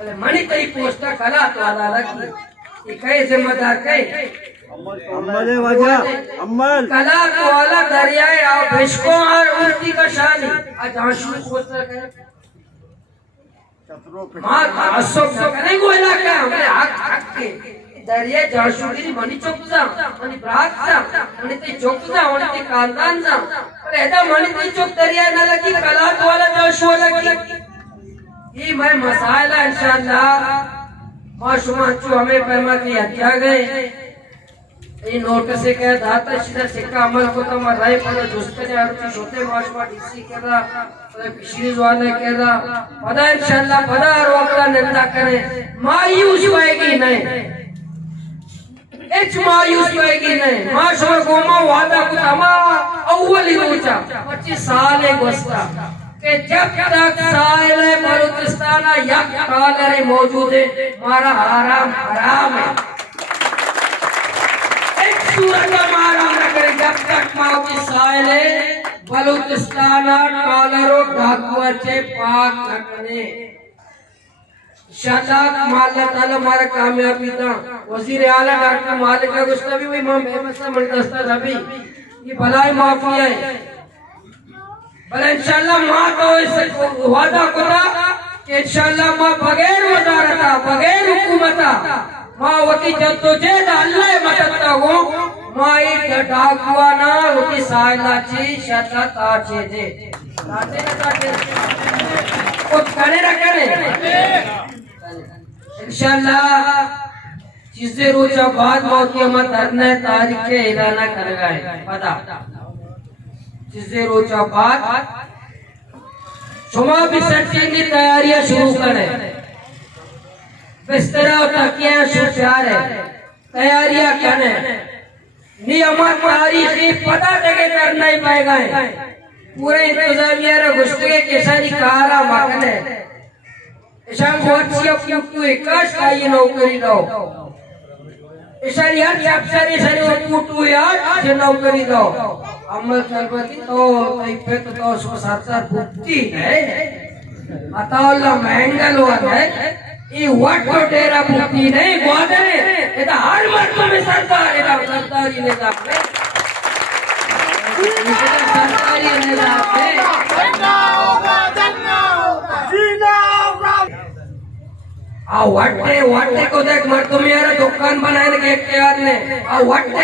मणि तई पोस्ट कला तो आला की ये कई जिम्मेदार कई अम्मल है वजह अम्मल कला को आला दरियाए आ बिस्को और उल्टी का शानी आज आंसू पोस्ट करे मां तासब करे को इलाका हमने हक के दरिया जाशुगिरी मणि चौकजा मणि ब्रातजा मणि ते चौकजा मणि ते खानदानजा पर ऐसा मणि ते चौक दरिया न लगी कला तो वाला जाशु लगी ये मैं मसाइला इंशाअल्लाह माशुमा जो हमें पैमा की हत्या गए ये नोटिस से कह दाता सीधा सिक्का अमल को तो मर रहे पर दोस्तों ने अर्थ छोटे माशुमा डीसी कर रहा और पिछली वाले कर रहा पता इंशाअल्लाह पता रोकला निंदा करे मायूस होएगी नहीं मायूस होएगी नहीं माशुमा गोमा वादा को तमा अव्वली रोचा 25 साल गोस्ता कि जब तक साहिल बलूचिस्तान यक कालरे मौजूद है मारा हराम हराम है एक सूरत मारा न करे जब तक माओ की साहिल बलूचिस्तान कालरो ढाकुआ से पाक न करे इंशाअल्लाह माल्ला ताला मारा कामयाबी था वजीर आला डॉक्टर मालिक गुस्तावी वही मां बेमसा मंदस्ता रबी ये भलाई माफी है पर इंशाअल्लाह मां तो इस वादा करा कि इंशाअल्लाह मां बगैर वजारता बगैर हुकूमता मां वती जद्दोजहद अल्लाह मददता हो मां एक डाकुआ ना वती साइला ची शता ताचे दे ताचे ना ताचे कुछ करे ना करे इंशाअल्लाह चीजें रोजा बाद मौत मत धरने तारीख के ऐलान कर गए पता चीजें रोजा बाद शुमा भी सेटिंग की तैयारियां शुरू करें बिस्तरा और तकिया शुचार है तैयारियां करें नियमत तारीखी पता जगह करना ही पाएगा पूरे इंतजामिया गुस्से के सारी कारा मकने इशाम वोटिया क्यों एकाश का ये नौकरी लो इशारी हर अफसर इशारी वो पुटू यार जे नौकरी दो अमल करबती तो कई पे तो उसको सरकार भुगती है अताउल्ला महंगा लोग है ये वट को तेरा भुगती नहीं गोदे ये तो हर मर्द में सरकार ये सरकारी निजाम है सरकारी निजाम है आ वट्टे को देख मर्द मेरा दुकान बनाने के इख्तियार ने आ वट्टे